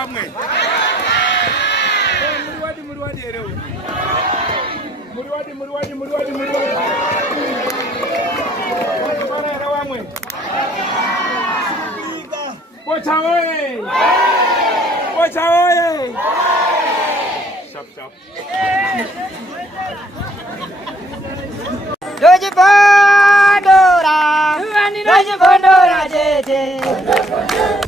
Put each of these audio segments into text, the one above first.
wamwe. Muriwadi leo. Muriwadi. Bana era wamwe. Kocha oye. Shap. Doji Bondora jeje.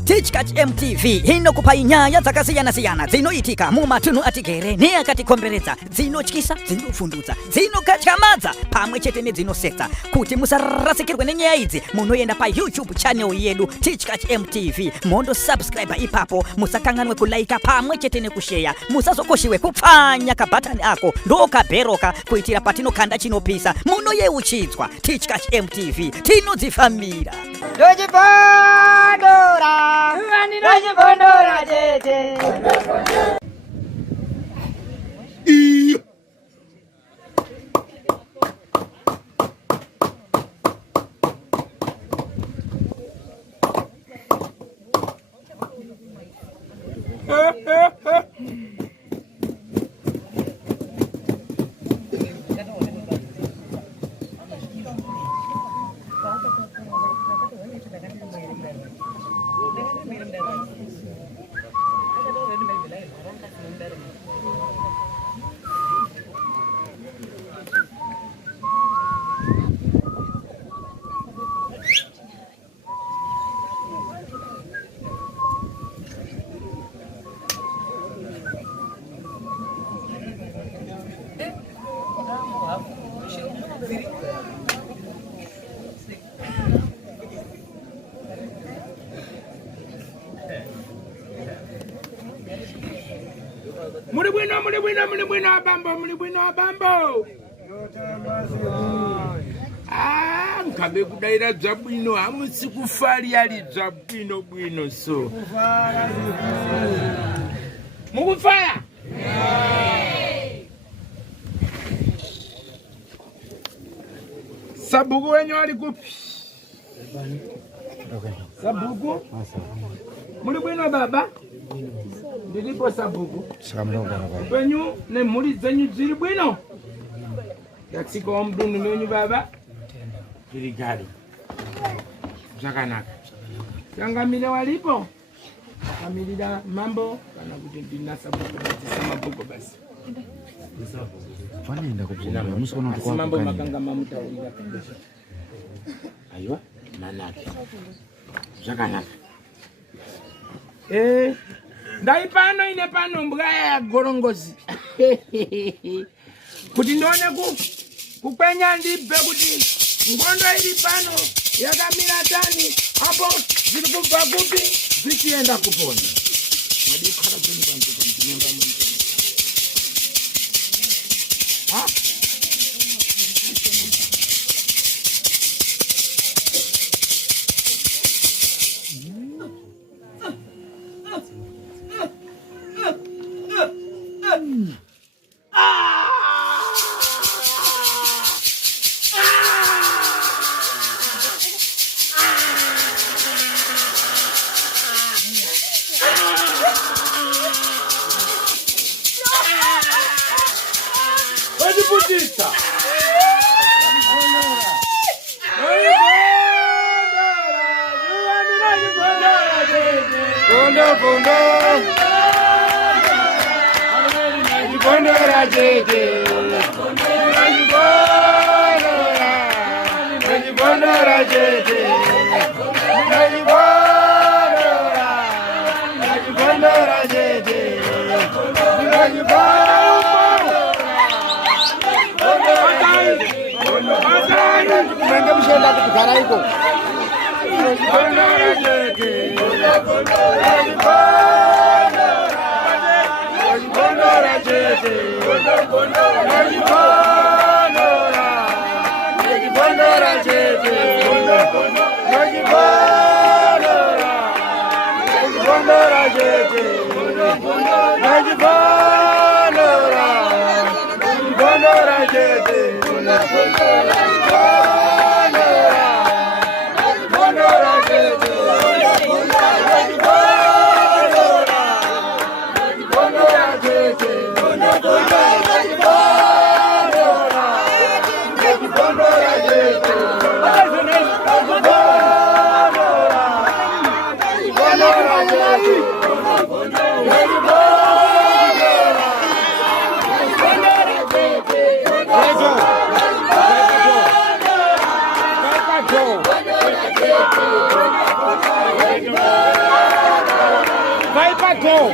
Tichkach MTV hino kupa inyaya zakasiyana zinoitika mumatunhu atigere neakatikomberedza dzinotyisa dzinofundutsa dzinokatyamadza pamwe chete nedzinosetsa kuti musarasikirwe nenyaya idzi munoenda pa YouTube channel yedu Tichkach MTV mondo subscribe ipapo musakanganwe kulaika pamwe chete nekusheya musazokoshiwe kupfanya kabhatani ako ndokabheroka kuitira patinokanda chinopisa munoyeuchidzwa Tichkach MTV tinodzifamira Doji Bondora jeje. Muri bueno abambo. Mkabe kudaira dzabwino hamusi kufari ali dzabwino so. Mukufaya? Sabugu wenyu ali kupi? Sabugu? Muri bueno baba? Ndilipo sabugu. Wenyu ne muri zenyu ziri bwino. Yaksiko omdunu wenyu baba. Zirigari. Zakanaka. Yangamile walipo. Kamilida mambo kana kuti ndina sabugu sema bugo basi. Wanaenda kupumzika. Msikono tukao. Mambo makanga mamutaurira kabisa. Aiwa manake. Zakanaka. Ndai pano ine pano mbwaya ya gorongozi. Kuti ndone kukwenya ndibe kuti ngondo ili pano yakamira tani hapo ziri kubva kupi zichienda kupona. Madikhala dzoni panzo pamnyambamuntu. Ha? Putita. Bondora jeje. Nanga mshenda kugara iko. Vai patrão.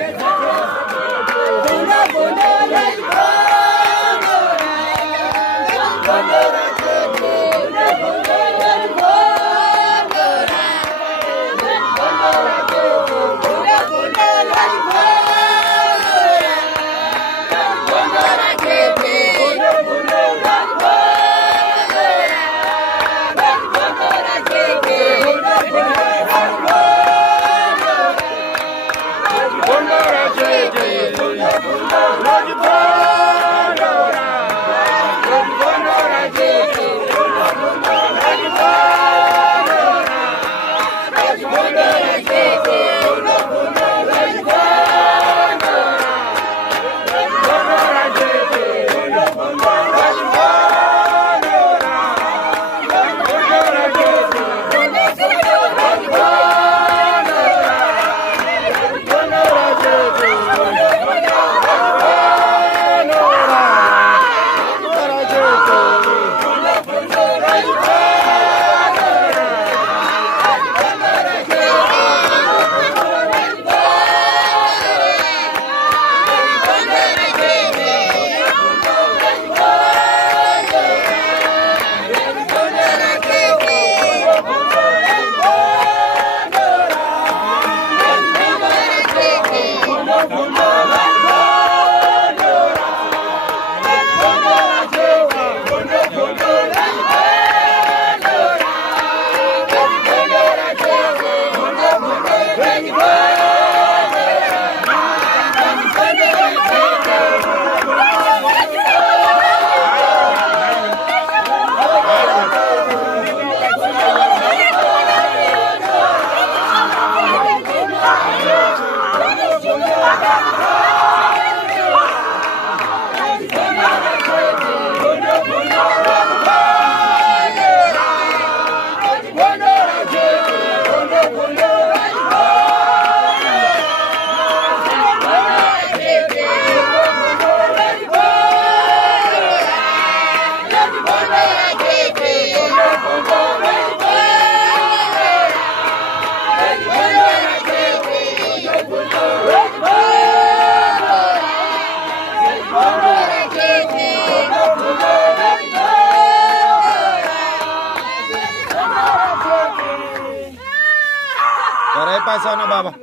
Karepa sana baba.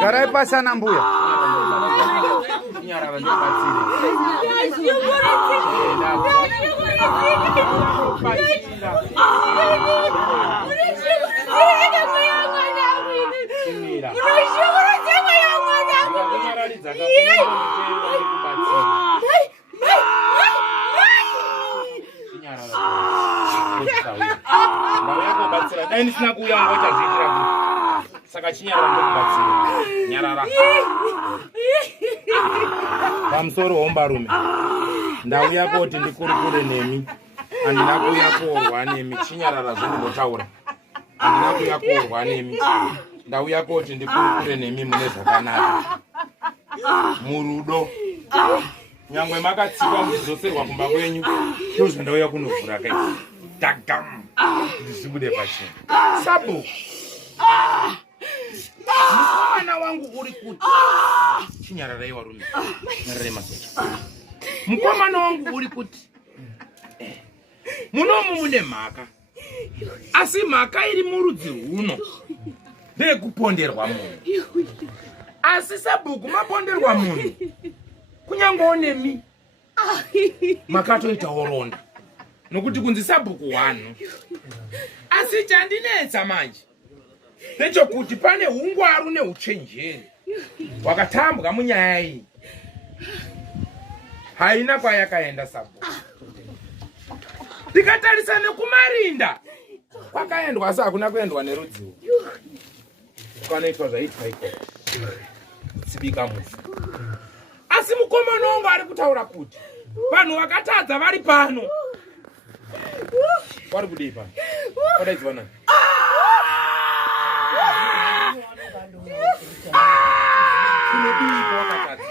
Karepa sana mbuya. Ini sina kuyanga chazikira saka chinyarara ndokubatsira nyarara pamusoro hombarume ndauya koti ndikurukure nemi handina kuya korwa nemi chinyarara zvendinotaura handina kuya korwa nemi ndauya koti ndikurukure nemi mune zvakanaka murudo nyangwe makatsikwa muzidzoserwa kumba kwenyu ndozvandauya kunovhura kai dagam ndisibude pachena sabu mukomana wangu uri kuti chinyararai warume nyararai masocha mukomana wangu uri kuti munomu mune mhaka asi mhaka iri murudzi rwuno ndeyekuponderwa munhu asi sabhuku maponderwa munhu kunyangewo nemi makatoitawo ronda nokuti kunzi sabhuku wanu asi chandinetsa manje ndechokuti pane hungwaru neuchenjeri wakatambwa munyaya iyi haina kwayakaenda sabhuku Ndikatarisa nekumarinda. Kwakaendwa asi hakuna kuendwa nerudzivo. Kwanoitwa zvaitwa iko. Kutsibika musi. Asi mukomana wangu ari kutaura kuti vanhu vakatadza vari pano. Vari kudii pano? Wadaidzwa nani? Kunodii kwavakatadza?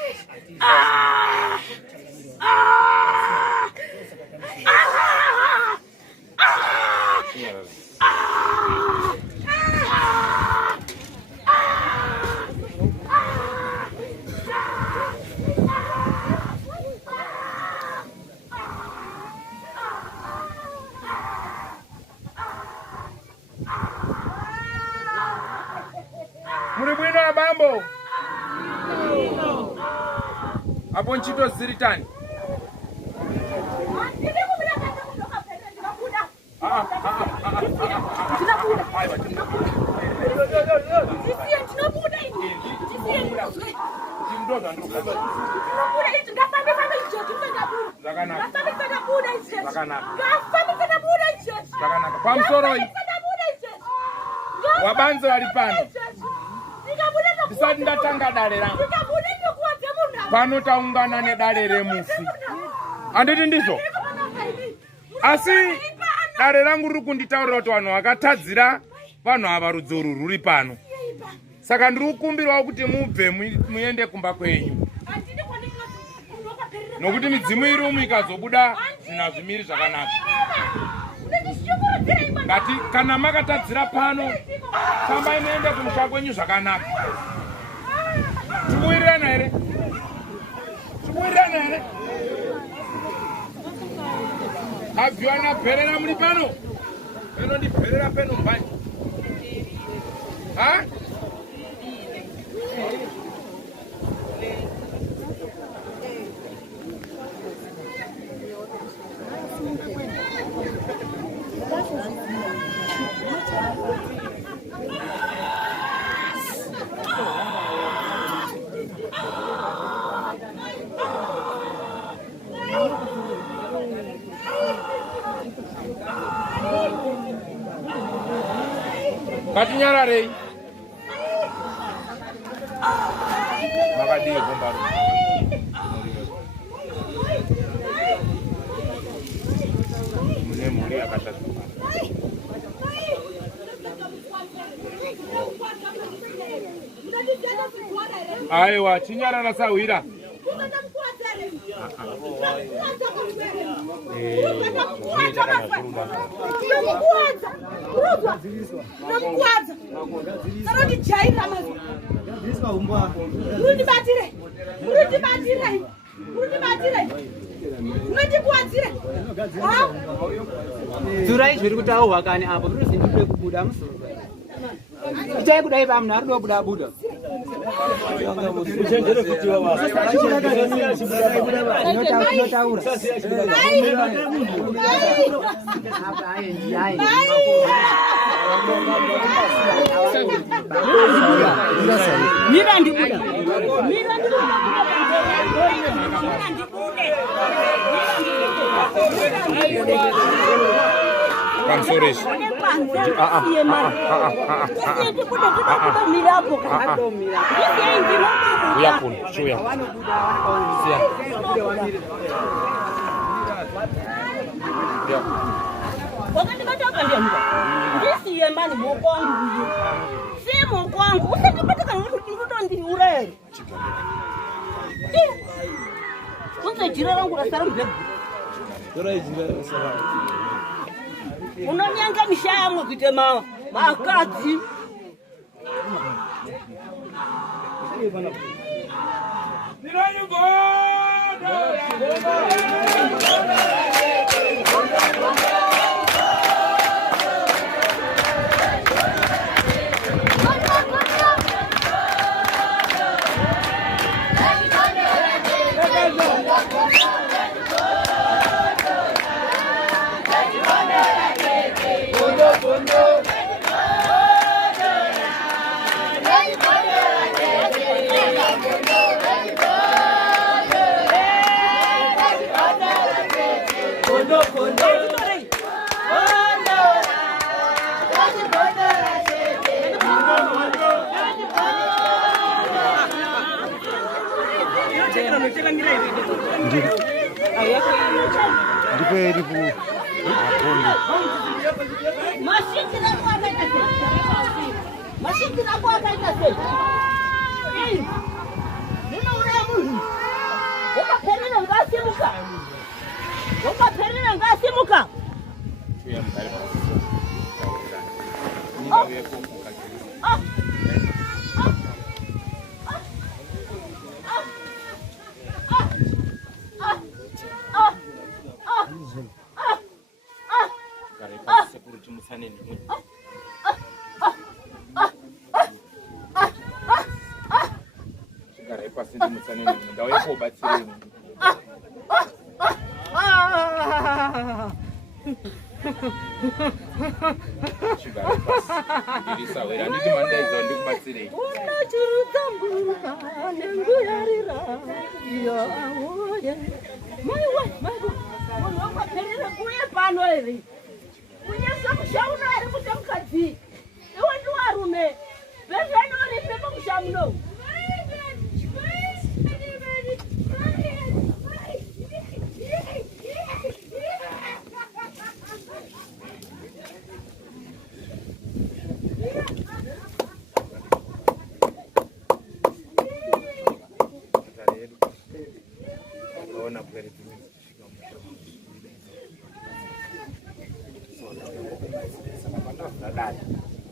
Muri bwino abambo? Apo nchito ziri tani? Kwa msoroi wabanzo walipano ndisati ndatanga dare rangu pano taungana nedare remusi anditi ndizvo asi dare rangu riri kunditaurira kuti vanhu vakatadzira vanhu ava rudzoro ruri pano saka ndiri kukumbirwawo kuti mubve muende kumba kwenyu nokuti midzimu iri umu ikazobuda zvina zvimiri zvakanaka. Ngati kana makatadzira pano fambai muende kumusha kwenyu zvakanaka. Tikuwirirana here? Tikuwirirana here? Abhiwana bherera muri pano? Pano ndibherera peno mbani. Ha? Katinyararei makadii gombaro mune mhuri yakatadzwa. Aiwa chinyarara sahwira Zurai zviri kutaurwa kani apo zvinozindire kubuda musoro. Itai kudai pamunhu ari kubuda buda. Uchenjere kuti wawa. Kansoris. Uyapun, suya. Siya. Ya. Wakati katoka ndio mko. Ndisi yemani mokwangu. Si mokwangu. Usitipata kama mtu ndi urere. Unze jira rangu la salamu bebe. Zurai jira salamu. Unonyanga mishamwe kuite makadzi. Ndipe iripo. Mashingira kwa kaita sei. Nina uramu. Ukaperera ngasimuka. Ukaperera ngasimuka.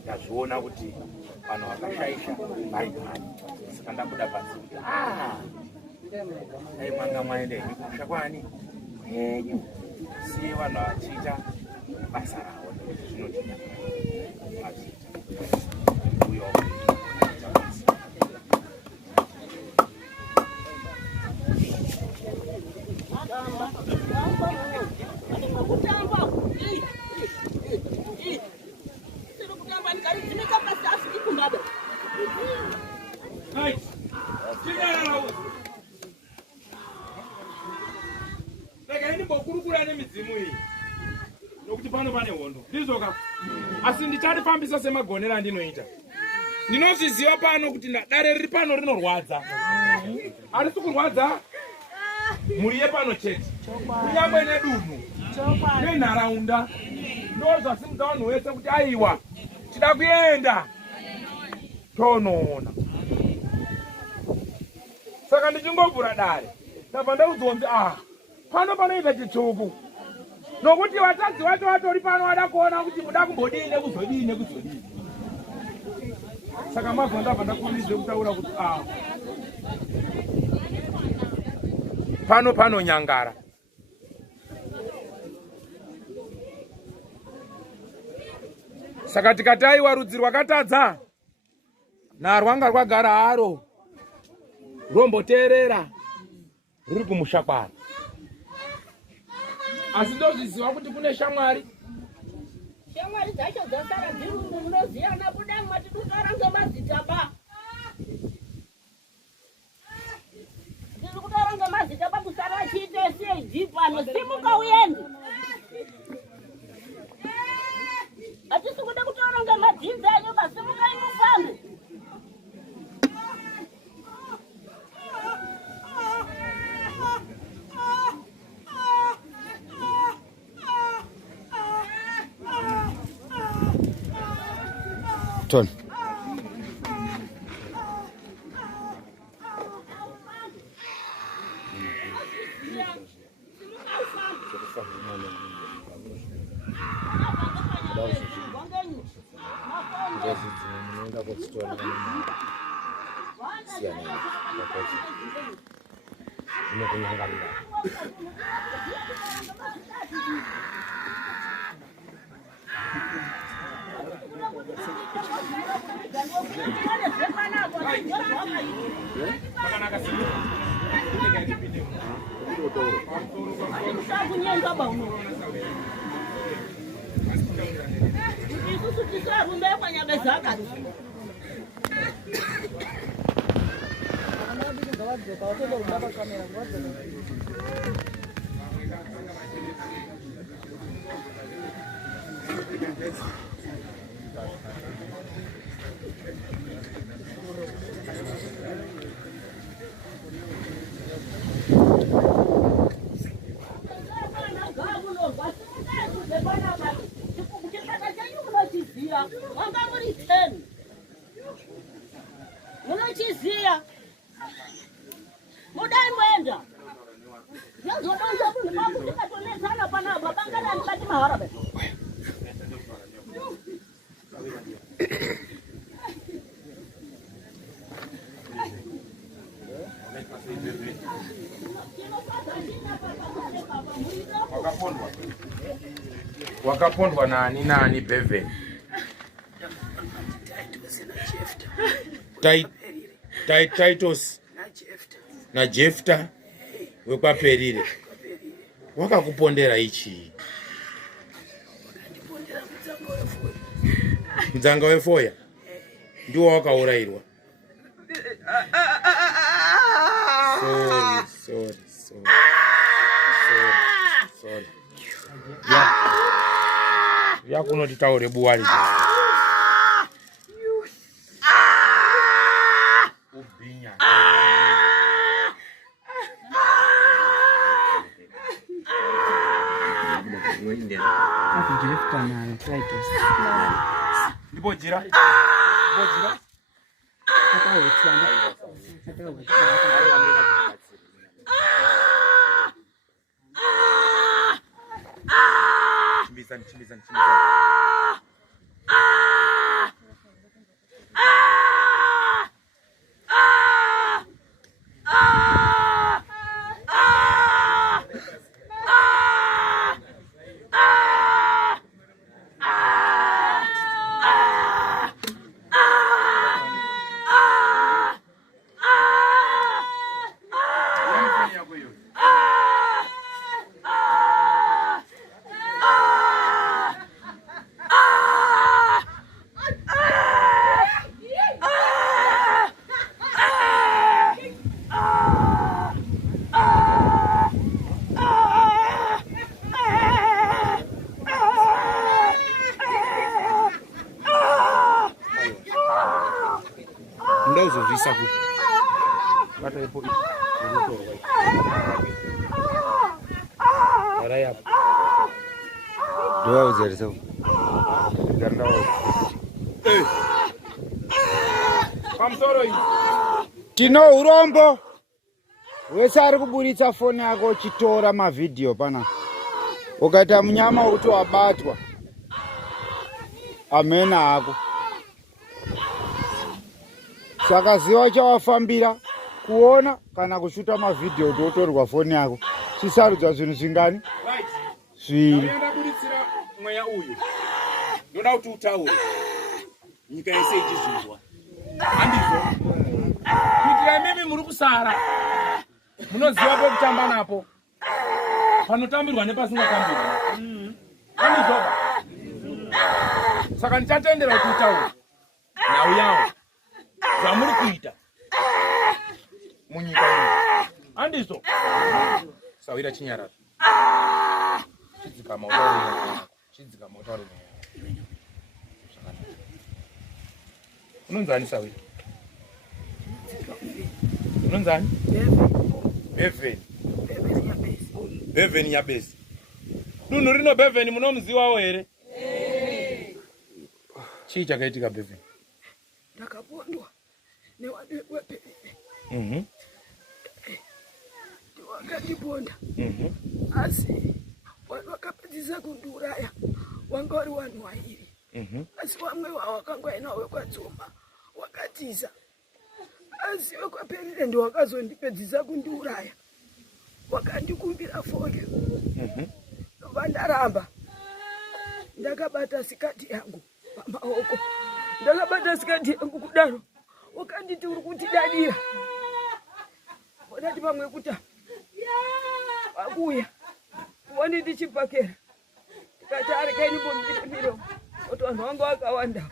Ndazviona kuti vanhu vakashaisha vaigani saka ndabuda pasi kuti dai mwanga mwaenda henyu kumusha kwani henyu siye vanhu vachiita basa ravo nekuti zvinodina uyo asi ndicharifambisa semagonero andinoita. Ndinozviziva pano kuti dare riri pano rinorwadza. Arisi kurwadza mhuri yepano chete, kunyangwe nedunhu nenharaunda. Ndozvasimudza vanhu vese kuti aiwa tida kuenda tonoona. Saka ndichingovhura dare ndabva ndaudzonzi pano panoita chitsvuku. Nokuti vatadzi vacho vatori pano vada kuona kuti muda kumbodini kuzodini. Saka mazwa ndabva ndakumize kutaura kuti pano nyangara. Saka tikataiwa rudzi rwakatadza narwanga rwagara haro romboteerera ruri kumusha kwaro. Asi ndozviziva kuti kune shamwari. Shamwari dzacho dzasara dziri munoziyana kudai mwati kugara ngemazita ba. Ndiri kutaura ngemazita ba kusara achiite CAG pano simuka uende. Atisi kuda kutaura ngemadzinza enyu basimuka imufambe. Ton. Munoziya, wanga muri 10. Munochiziya. Mudai mwenda. Yazodonza munhu wangu ndikatonetsana panapa bangala ndikati mahara be. Wakapondwa nani Beverly? Titus na Jefta wekwaperire. Wakakupondera ichi? Mdzanga wefoya ndiwo wakaurairwa. Sorry. Ya kunoti taure buwari. Ubinya. Jefta na Titus. Ndibojira. Chimbizani. Ndauzo visaku. Bata ipo ipo. Araya. Doa uzerizo. Pamsoro. Tino urombo. Wese ari kuburitsa foni yako chitora mavideo pana. Ukaita munyama uti wabatwa. Amena ako. Saka ziwa chawafambira kuona kana kushuta mavideo totorwa foni yako. Chisarudza zvinhu zvingani? Right. Zviri. Ndaburitsira mweya uyu. Ndoda kuti utaure. Nyika yese ichizvinzwa. Handizvo. Kuitira mimi muri kusara. Munoziva pekutamba napo. Panotambirwa nepasingotambirwa. Handizvo. Saka ndichatendera kuti utaure. Nhau yawo. Zvamuri kuita munyika ino handizvo. Sawira chinyarara. Chidzika mautauro. Unonzani Sawira? Unonzani? Beverly Nyabesi. Dunhu rino Beverly munomuzivawo here? Chii chakaitika Beverly? Ndakapondwa newadekwe wakatiponda asi wakapedzisa kundiuraya wanga uri wanhu wairi asi wamwe wakanga ainawe kwadzoma wakatiza asi wekwaperire ndiwakazondipedzisa kundiuraya wakandikumbira foni vandaramba ndakabata sikati yangu pamaoko ndakabata sikati yangu kudaro wakanditi uri kutidadira wadati pamwe kuta akuya wani ndichipakera tikati arekaini pomiro kuti vanhu vanga vakawanda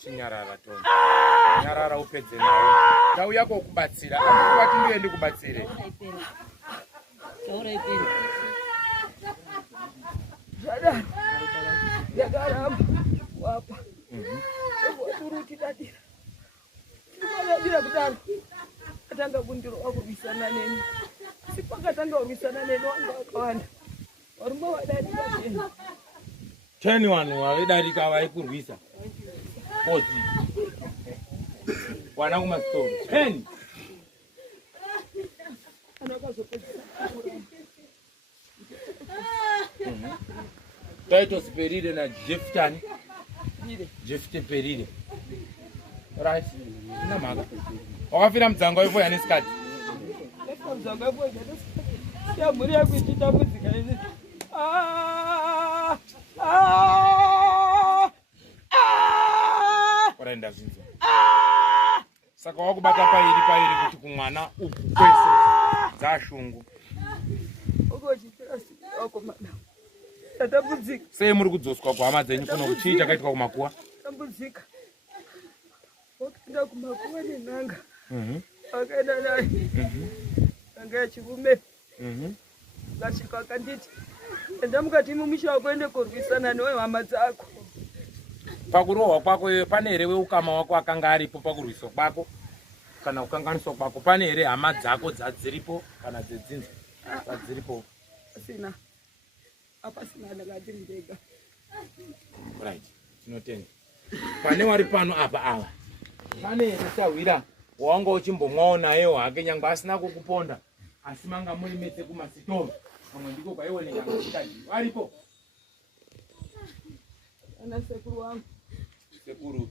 Chinyarara Tony. Nyarara upedze nawo. Ndau yako kubatsira. Andikuti wati ndiende kubatsire. Jadar, yakaramba wapa Turuti dadira. Dadira kudaro. Atanga kundirwa kurwisana neni. Sipakatanga kurwisana neni wanga akawanda. Warumba wadarika tena. Teni wanu wadarika vaikurwisa. Kozi. Wana kuma story. Teni. Taito Perire na Jeftani. Jefte Perire. Right. Ina maga. Wakafira mdzango ipo yani skati. Mdzango ipo yani. Ya muri ya kuchita muzika hizi. Waraenda zinzo. Saka wakubata pairi kuti kumwana ukwese dzashungu. Uko chitira siko mana. Tatambudzika. Sei muri kudzoswa kuhama dzenyu kuno kuchiita kaitwa kumakuwa? Tambudzika. Wakaenda kumakuwa nenanga. Wakaenda naye. Nanga yachirume. Ngasvika akanditi. Enda mukati mumisha wako ende kurwisana newe hama dzako. Pakurohwa kwako pane here weukama wako akanga aripo pakurwiswa kwako kana kukanganiswa kwako? Pane here hama dzako dzadziripo kana dzedzinza dzadziripo? Asina. Apasina ndakati ndega. Right. Tinotenda. Pane wari pano apa ava. Pane here Sahwira wanga uchimbomwawo naye hake nyangwe asina kukuponda asi manga muri metse kumasitoro. Mamwe ndiko kwaioneka kuchitaji. Varipo? Ana sekuru wangu. Sekuru.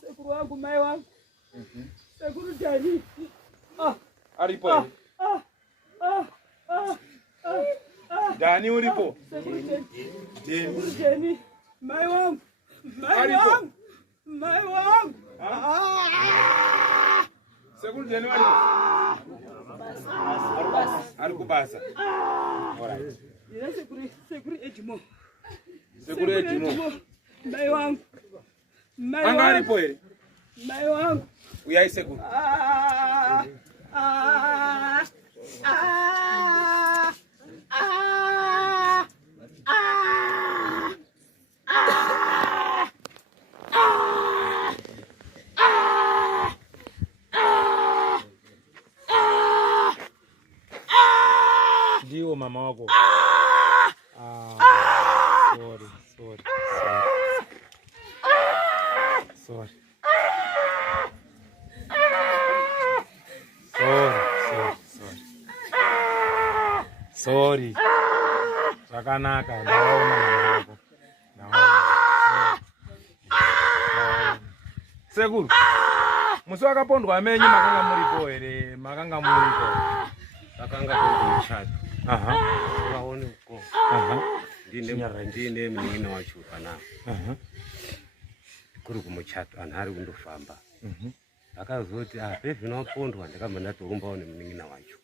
Sekuru wangu mai wangu. Sekuru Dani. Aripo. Dani uripo? Sekuru Dani. Mai wangu. Mai wangu. Mai wangu. Sekuru Dani waripo? Arikubasa. Alright. Ina sekuru Edimo. Sekuru Edimo. Mai wangu. Mai wangu. Anga aripo here? Mai wangu. Uyai sekuru. Ndio mama wako. Sorry. Sakanaka, naona mama wako. Sekuru. Musi wakapondwa amenyu makanga muripo here, makanga muripo. Akanga kumchata. Waone uko. Ndine mnina wacho kana. Kuri kumuchata anhari kundofamba. Akazoti pezvinopondwa ndakamba ndatorumbawo nemnina wacho.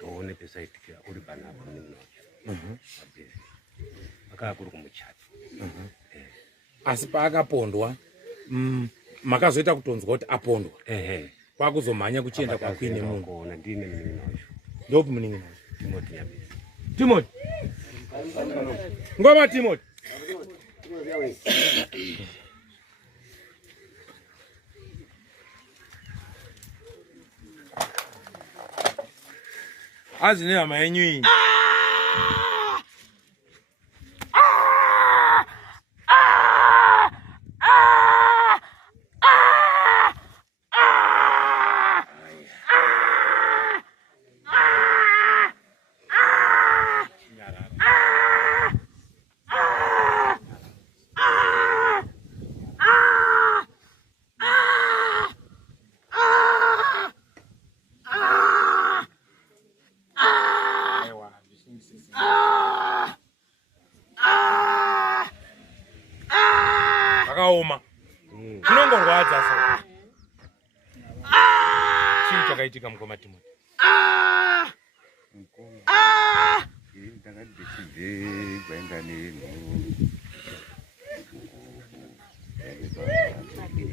Toone pesa itikira uri bana mnina wacho. Akakuri kumuchata. Asi paakapondwa makazoita kutonzwa kuti apondwa. Kwakuzomhanya kuchienda kwakuine munhu. Ndine mnina wacho. Ndopi mnina wacho? Timothy Nyabisi. Timothy. Ngoma Timothy. Azine hama yenyu iyi. Akaoma. Chinongorwadza so. Chii chakaitika mukoma Timothy? Ndakadechibve kwaenda nenu.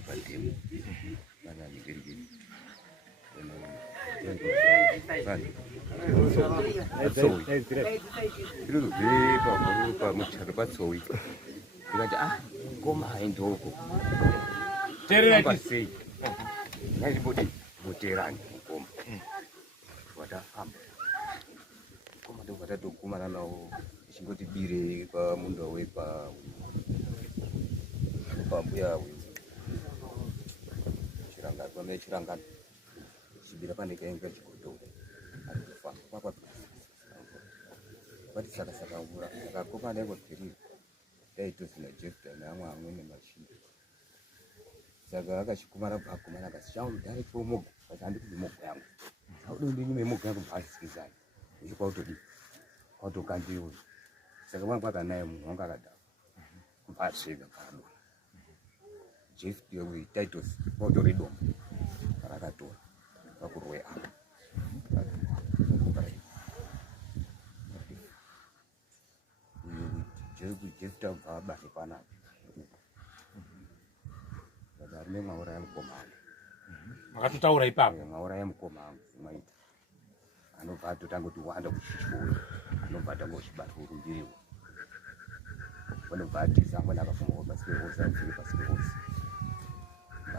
Pademo. Kana ngirigiri. Pamucharo patsowi. Wakaja ngoma haindoko. Terera sei. Ngazibodi muterani ngoma. Watafamba. Ngoma ndo watatokumana nawo chingoti bire pa mundo wepa pambuya chiranga kwa chiranga chibira pane kaenga chikoto alifa papa bati saka mvura akakopa nego kiri daito sina jefta na amwe machine saka akashikumana pakumana kashauri direct for mogo kasandi kuti mogo yangu audo ndinyi mogo yangu pasikizani uchipa utodi autokandiwo saka wangu akanaye munhu wanga akadha mpasvega kado Jeff Dewi titles autorido akatora pakurwe apa Jeff tabva pana Badarne maura ya mkomani makatotaura ipapo maura ya mkomani maita anobva atotango kuti wanda kuchikoro anobva atango chibata urungiriwo vanobva atiza amweni akafunga basikerose amfike basikerose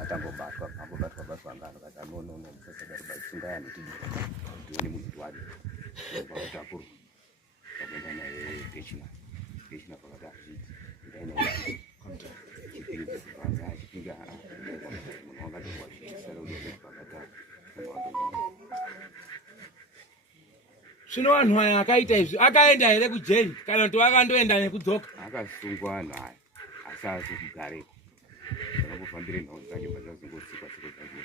atangobatwa pangobatwa ngano kaza no musasagaribasunga yanotidi ndione muntu wadi vakutakuru vakuenda naye pechina pakati azviti ndaina chipinga munhu wangatowazvisara kuti pakata zvino vanhu aya akaita izvi akaenda here kujeri kana kuti vakandoenda nekudzoka akasungwa naye asi asi kugareko akangofambire nhau dzake padzazongosikwa siko dzake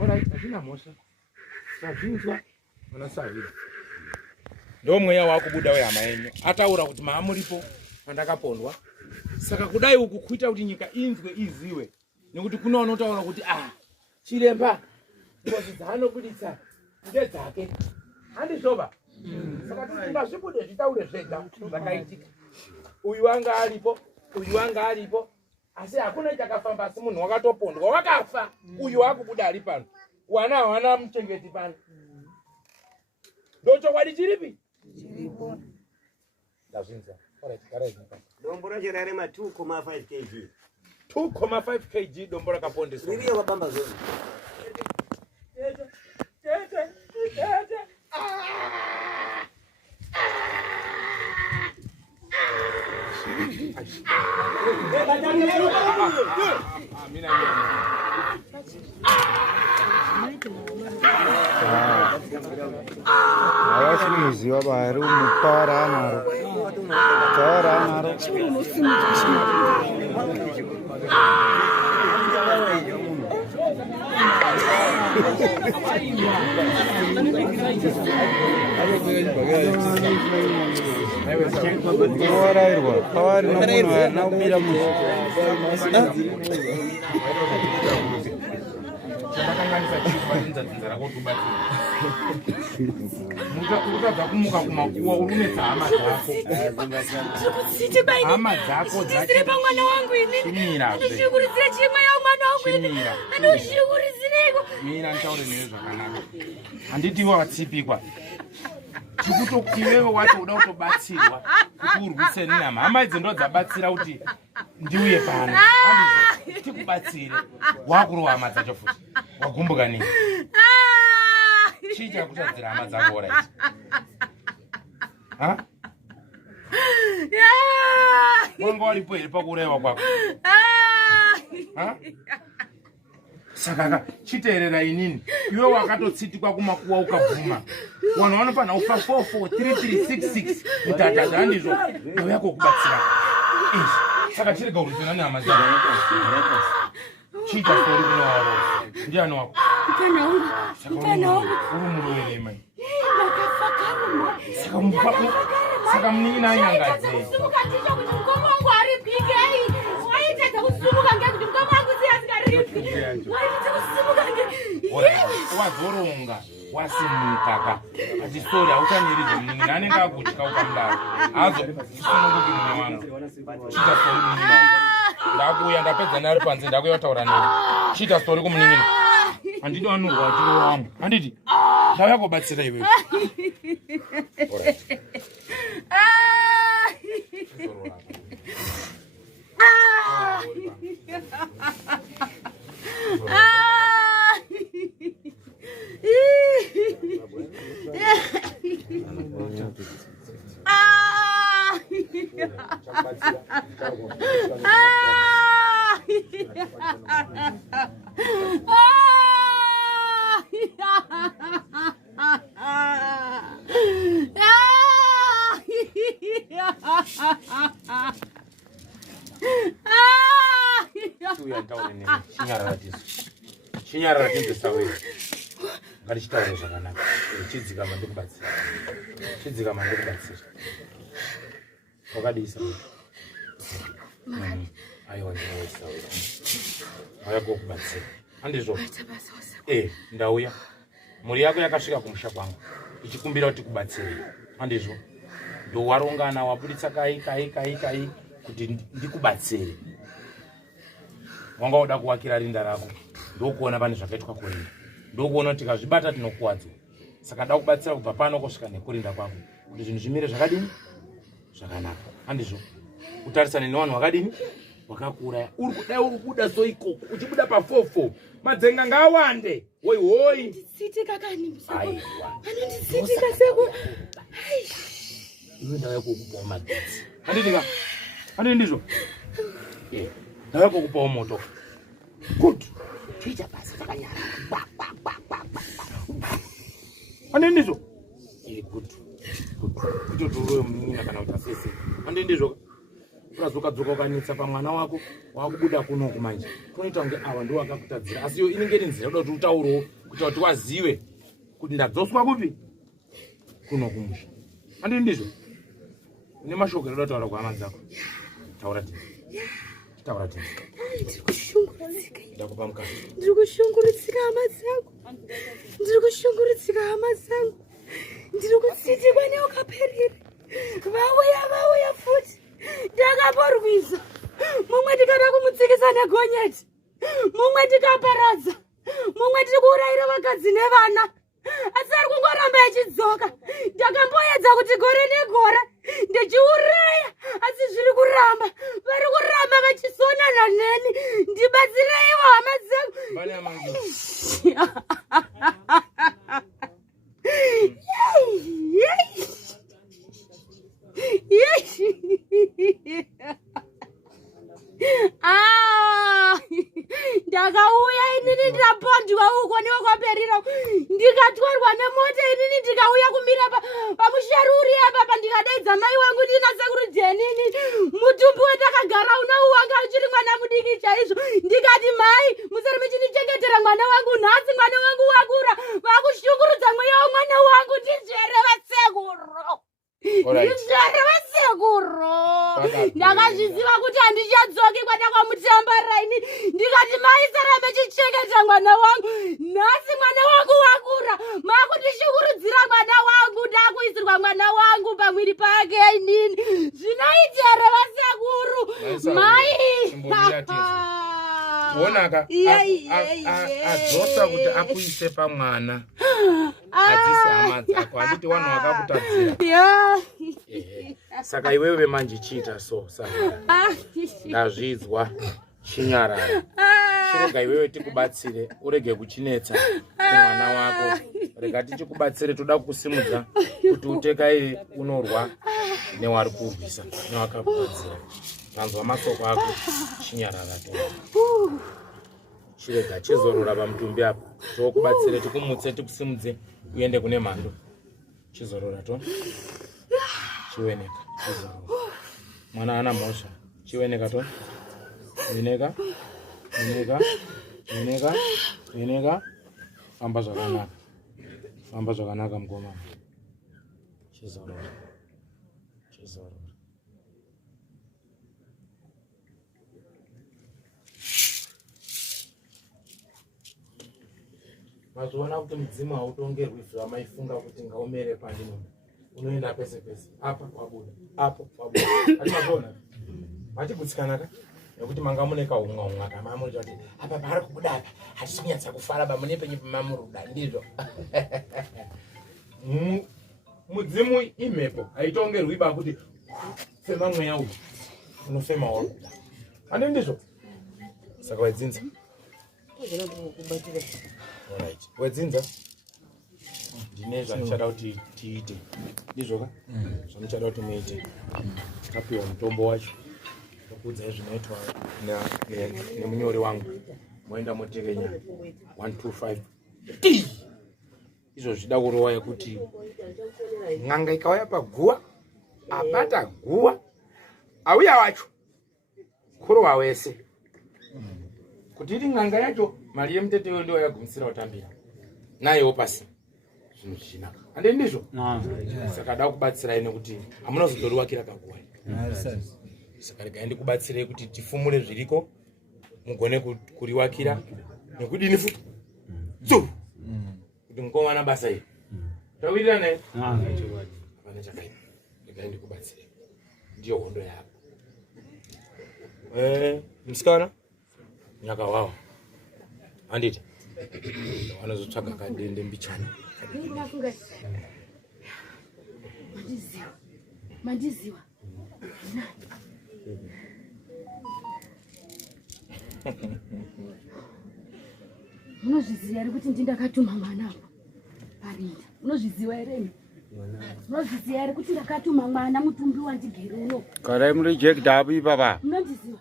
alright hazvina mhosva zvazvinzwa mana Savile ndo mweya wakubuda wehama yenyu ataura kuti maamuripo pandakapondwa saka kudai uku kuita kuti nyika inzwe iziwe nekuti kuno unotaura kuti Chiremba ngozi dzaanobuditsa ndedzake handizvoba saka tingazvibude zvitaure zvega zvakaitika uyu wanga aripo asi hakuna chakafamba asi munhu wakatopondwa wakafa uyu wakubuda ari pano wana hawana muchengeti pano ndochokwadi chiripi chiripo ndazvinza dombo racho rarema 2.5 kg 2.5 kg dombo rakapondeswa ririyo kwabamba zoni tete Awasiliziwa baru mutara naro. Mutadza kumuka kumakuwa unetsa hama dzako ndisire pamwana wangu ini ndishikurudzire chimwe ya mwana wangu ini ndishikurudzireko mira ntaure newe zvakanaka handiti watsipikwa tikutokiwewe wacho uda kutobatsirwa kuti urwise nenyama hama idzi ndo dzabatsira kuti ndiuye pano handizvo tikubatsire wakurowa hama dzacho futi wagumbuka nini chii chakutadzira hama dzako oraiti wanga waripo here pakuuraiwa kwako saka chiteerera inini iwe wakatotsitikwa kumakuwa ukabvuma vanhu vanofana kufa 443366 mutataza handizvo iwe yako kubatsira saka chirega urudzina nehama dzako chiita sori kunowaro ndiani wako uri muroveremai saka munin'ina anyangadzei wazoronga wasimukaka atisori hauchanyirize munin'ina anenge akutya ukamudaro azosununguki mume wangu chiita sori munin'ina wangu ndakuuya ndapedza nari panze ndakuya kutaura newe chiita sori kumunin'ina handidi wanurwa chiro wangu handiti ndauya kubatsira iwewe Chinyara tinze sawe. Ngalichitaure zvakanaka. Chidzikama ndikubatsira. Chidzikama ndikubatsira. Wakadisa. Aiwa ndinosawe. Aya kukubatsira. Andizvo. Ndauya. Muri yako yakasvika kumusha kwangu. Ichikumbira kuti kubatsire. Andizvo. Ndo warongana wabuditsa kai kuti ndikubatsire. Wanga uda kuwakira rinda rako. Ndokuona pane zvakaitwa kurinda. Ndokuona kuti tikazvibata tinokuwadzwa. Saka nda kubatsira kubva pano kusvika nekurinda kwako. Kuti zvinhu zvimire zvakadini? Zvakanaka. Andizvo. Utarisane nevanhu vakadini? Wakakura. Uri kudai uri kubuda so ikoko. Uchibuda pa 44. Madzenga ngawande. Hoi. Nditsiti kakani. Aiwa. Anonditsiti kaseko. Iwe ndawa yako kupa magetsi. Andi ndizvo. Ndawa yako kupa moto. Good. Tuita basi takanyara. Andi ndizvo. Good. Kuti turoyo mnina kana utasese. Andi ndizvo. Urazokadzoka ukanitsa pamwana wako wakubuda kuno kumanje. Kunoita kunge awa ndo wakakutadzira. Asi yo inenge iri nzira kuti utauro kuti waziwe kuti ndadzoswa kupi? Kuno kumusha. Andi ndizvo. Une mashoko eroda taura kuhama dzako. Taura ti. Ndiri kushungurudzika. Ndakupa mukana. Ndiri kushungurudzika hama dzangu. Ndiri kutsitikwa neukaperera. Vauya futi. Ndakaporwisa. Mumwe tikada kumutsikisa negonyeti. Mumwe tikaparadza. Mumwe tiri kuurayira vakadzi nevana. Asi ari kungoramba achidzoka. Ndakamboedza kuti gore negore ndichiuraya, asi zviri kuramba. Vari kuramba vachisonana neni. Ndibatsireiwo hama dzangu. Bani amangu. Ndakauya inini ndapondwa uko newakaperera. Ndikatwarwa nemota inini ndikauya kumira pamusharuri apa ndikadaidza mai wangu ndinasekuru Jenini. Mutumbi wetakagara unowu wanga uchiri mwana mudiki chaizvo. Ndikati mai musari muchinichengetera mwana wangu. Nhasi mwana wangu wakura. Vakushungurudza mweya wemwana wangu. Ndizvere vasekuru. Ndizvere vasekuru. Ndakazviziva kuti handichadzoki kwatakamutambara ini. Ndikati mai sarambe chichengeta mwana wangu. Nhasi mwana wangu wakura. Makundishungurudzira mwana wangu. Ndakuisirwa mwana wangu pamwiri pake inini. Zvinoita here vasekuru. Mai. Kuonaka adzosa kuti akuise pamwana. Adzisi hama dzako. Handiti vanhu vakakutadzira. Saka iwewe manje chiita so. Ndazvidzwa. Chinyarara. Chirega iwewe tikubatsire. Urege kuchinetsa kumwana wako. Rega tichikubatsire toda kusimudza kuti utekaire unorwa newari kurwisa newakakutadzira. Panzwa masoko ako. Chinyarara to. Chirega chizorora pamutumbi apa. Tokubatsire tikumutse tikusimudze uende kune mhando. Chizorora to. Chiweneka. Chizorora. Mwana ana mhosva. Chiweneka to. Vineka. Famba zvakanaka mukoma. Chizorora. Mazuona kuti mudzimu hautongerwi zvamaifunga kuti ngaumere pandino. Unoenda pese. Apa wabuda. Ati mazona. Machigutsikana nekuti manga mune kaumwa kama munoti kuti apa pari kubuda apa hatisinyatsa kufara ba mune penye mamuruda ndizvo. Mudzimu imhepo haitongerwi ba kuti fema mweya uyu unofema wakuda. Andi ndizvo. Saka wedzinza. Alright. Wedzinza. ndine zvanichada kuti tiite ndizvoka zvanichada kuti muite. Tapiwa mutombo wacho ndakuudzai zvinoitwa nemunyori wangu, moenda motekenya 125 izvo zvida kurova yekuti n'anga ikauya paguwa abata guwa auya wacho kurova wese kuti iri n'anga yacho mari yemuteteyo ndiyo yagumisira kutambira nayewo pasi zvinhu zvichinaka hande ndizvo. Saka da kubatsirai nekuti hamunazodoriwakira kaguwa, saka regai ndikubatsirei kuti tifumure zviriko mugone kuriwakira nekudini futi kuti mukomana basa iri takuitira naye hapana chakaita. Regai ndikubatsirei, ndiyo hondo yako. Musikana nyakawawa handiti wanozotsvaga kadende mbichana. Mandiziwa munozviziva here kuti ndindakatuma mwana parinda? Munozviziva here? Munozviziva here kuti ndakatuma mwana mutumbi wandigere uno? Karai murejekta hapo ipapa. Munozviziva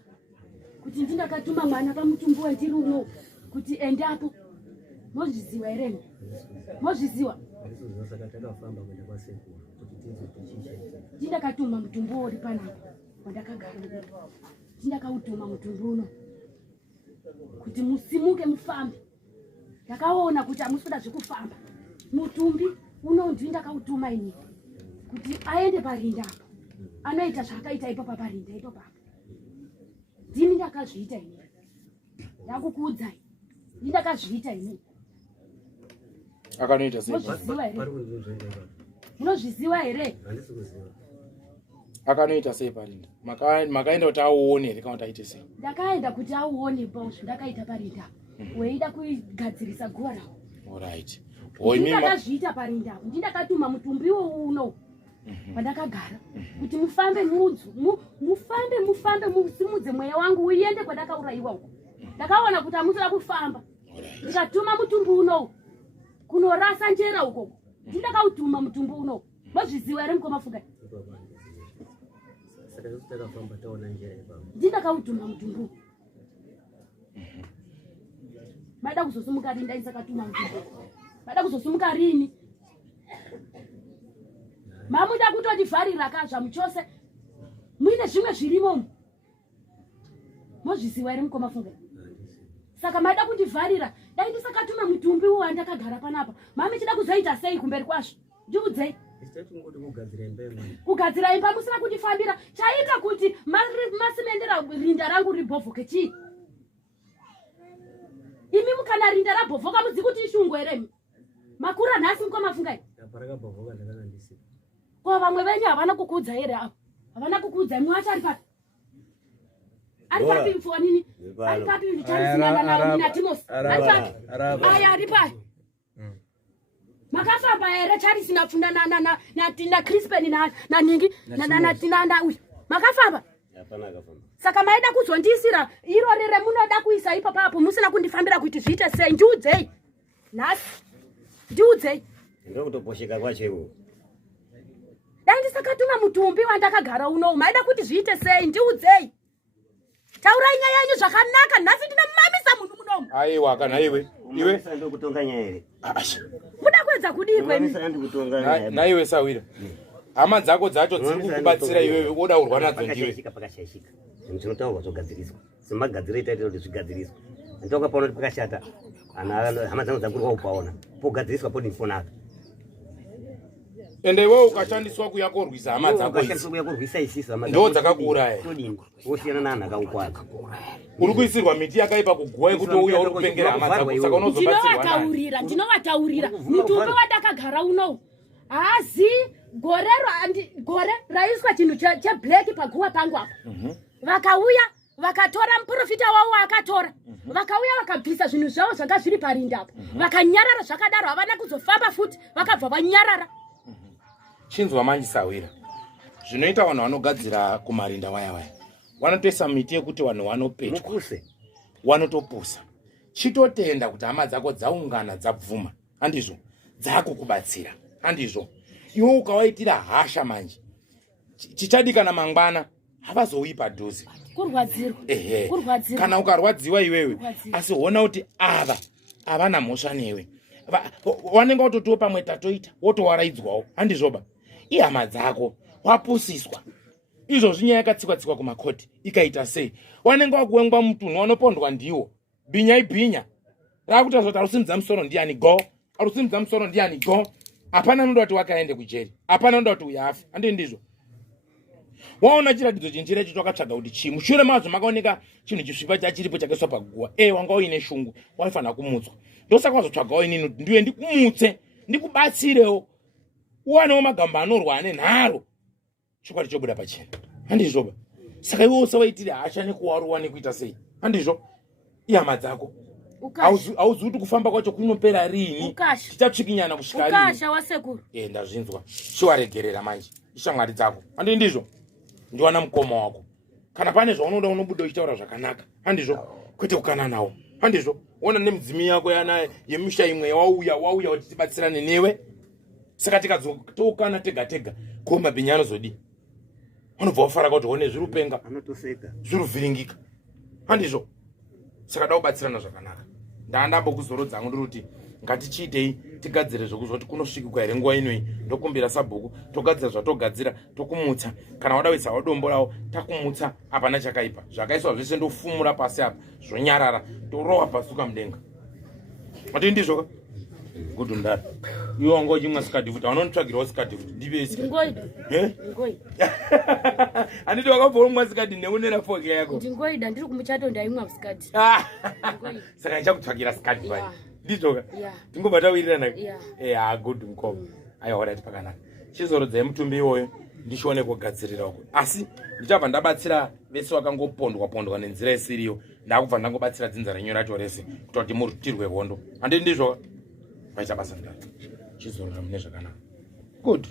kuti ndindakatuma mwana pamutumbi wandiri uno kuti ende apo? Munozviziva here? Munozviziva? Ndindakatuma mutumbi uri panapo wandakagara. Ndindakautuma mutumbi uno kuti musimuke mufambe. Ndakaona kuti hamusikuda zvekufamba. Mutumbi uno ndindakautuma ini kuti aende parinda apo. Anoita zvakaita ipapo parinda ipapo. Ndini ndakazviita ini. Ndakukuudzai. Ndindakazviita ini. Akanoita sei? Munozviziva here? Akanoita sei parinda? Makaenda kuti auone here kana kuti aite sei? Ndakaenda kuti auone bosho ndakaita parinda. Weida kuigadzirisa guwa rawo. Alright. Ndakazviita parinda. Ndindakatuma mutumbi uno pandakagara kuti mufambe mudzu, mufambe musimudze mweya wangu uende kwandakaurayiwa uko. Ndakaona kuti hamusikuda kufamba. Ndikatuma mutumbi uno kunorasa njera uko. Ndindakautuma mutumbi uno. Mozviziva here mukomafuga? Ndindakautuma mutumbi. Maida kuzosumuka rini ndaisakatuma mutumbi? Maida kuzosumuka rini? Mamuda kutotivharira kazva muchose. Muine zvimwe zvirimo. Mozviziva here mukomafuga? Saka maida kundivharira. Dai ndisakatuma mutumbi wandakagara panapa. Mami chida kuzoita sei kumberi kwazvo? Ndiudzei. Kugadzira imba musina kundifambira. Chaita kuti masimendera rinda rangu ribhovhoke chii? Imi mukana rinda rabhovhoka mudzi kuti ishungu here? Makura nhasi mukomafungai? Ko vamwe venyu havana kukuudza here apo? Havana kukuudza mwacho ari papi? Ari papi mfonini? Ari papi ndicharisingana nawo mina Timos? Ari papi? Aya ari papi? Makafamba here Charles nafunda na Crispin na Ningi na Tinanda uyu. Makafamba? Hapana akafamba. Saka maida kuzondisira iro rere munoda kuisa ipapo apo musina kundifambira kuti zviite sei? Ndiudzei. Nhasi. Ndiudzei. Ndo kutoposheka kwacho. Dai ndisakatuma mutumbi wandakagara uno maida kuti zviite sei? Ndiudzei. Taurai nyaya yenyu zvakanaka nhasi ndinamamisa munhu munomu. Aiwa kana iwe. Iwe ndo kutonga nyaya here. Muda kuedza kudii kwenu? Naiwe Sawira. Hama dzako dzacho dziri kukubatsira iwewe woda urwa nadzo ndiwe. Pakashayishika. Ndinotaura zvogadziriswa. Simagadzira itaita kuti zvigadziriswa. Ndoka paona kuti pakashata. Hama dzangu dzakurwa upaona. Pogadziriswa podi ndifonaka. Ende iwewe ukashandiswa kuya korwisa hama dzako. Ukashandiswa kuya korwisa isisi hama dzako. Ndo dzakakuuraya. Todini. Wosiyana nana akaukwadza. Uri kuisirwa miti yakaipa kuguwa yekuti uya uri kupengera hama dzako saka unozobatsirwa. Ndinoataurira. Mutumbi wandakagara uno. Hazi gore raiswa chinhu cheblack paguwa pangu apo. Vakauya vakatora muprofita wavo akatora. Vakauya vakabvisa zvinhu zvavo zvanga zviri parinda apo. Vakanyarara zvakadaro havana kuzofamba futi vakabva vanyarara. Chinzwa manje Sawira. Zvinoita vanhu vanogadzira kumarinda waya. Vanotoisa miti yekuti vanhu vanopedya. Mukuse. Vanotopusa. Chitotenda kuti hama dzako dzaungana dzabvuma. Handizvo. dzako kubatsira handizvo. Iwe ukawaitira hasha manje chichadikana mangwana havazouyi padhuze. Kurwadzirwa. Ehe. Kana ukarwadziwa iwewe asi ona kuti ava havana mhosva newe. Wanenge watotiwo pamwe tatoita wotowaraidzwawo handizvoba. Ihama dzako wapusiswa. Izvo zvinyaya yakatsikwa kumakoti ikaita sei. Wanenge wakuwengwa mutunhu wanopondwa ndiwo. Binya ibhinya. Rakuta zvoti arusimudza musoro ndiani go. Arusimudza musoro ndiani go. Hapana unoda kuti wakaende kujeri. Hapana unoda kuti uyafe. Handi ndizvo. Waona chiratidzo chenjira ichi twakatsvaga kuti chii. Mushure mazvo makaoneka chinhu chisvipa chachiripo chakaiswa paguwa. Wanga uine shungu. Waifanira kumutswa. Ndosaka wazotsvagawo inini ndiwe ndikumutse ndikubatsirewo. Uwanewo magamba anorwa ane nharo. Chokwadi chobuda pachena. Handizvoba. Saka iwe usawaitire hasha nekuwaruwa nekuita sei. Handizvo. Ihama dzako. Hauzi kuti kufamba kwacho kunopera rini. Tichatsvikinyana kusvika rini. Ukasha wasekuru. Ndazvinzwa. Chiwaregerera manje. Ishamwari dzako. Handi ndizvo. Ndiwana mukoma wako. Kana pane zvaunoda unobuda uchitaura zvakanaka. Handizvo. Kwete kukana nawo. Handizvo. Ona nemudzimi yako yana yemusha imwe wauya kuti tibatsirane newe. Saka tikadzokana tega ko mabhinya anozodi. Anobva wafara kuti one zvirupenga anotoseka. Zviruvhiringika. Handizvo. Saka da kubatsirana zvakanaka. Ndandambo kuzorodza ngo ndiri kuti ngatichiitei tigadzire zvokuzoti kunosvikwa here nguva inoi. Ndokumbira sabhuku togadzira zvatogadzira tokumutsa. Kana wada kuisa wadombo rawo takumutsa hapana chakaipa. Zvakaiswa zvese ndofumura pasi apa zvonyarara torowa pasuka mudenga. Ati ndizvo good ndara. Iwe wanga uchimwa sikati futi vanonitsvagirawo sikati futi ndivese. Ndingoida. Anditi wakabva umwa sikati neunera foke yako. Ndingoida ndiri kumuchato ndaimwa sikati. Saka ndichakutsvagira sikati pai. Ndizvoka. Tingobva tawirirana. Good mukoma. Aiwa wadati pakanaka. Chizorodzai mutumbi iwoyo ndishone kugadzirira uko. Asi ndichabva ndabatsira vese vakangopondwa nenzira isiriyo. Ndakubva ndangobatsira dzinza renyu racho rese kuti murutirwe hondo. Handi ndizvo. Vaita basa ndaro. Chizorora mune zvakanaka. Good.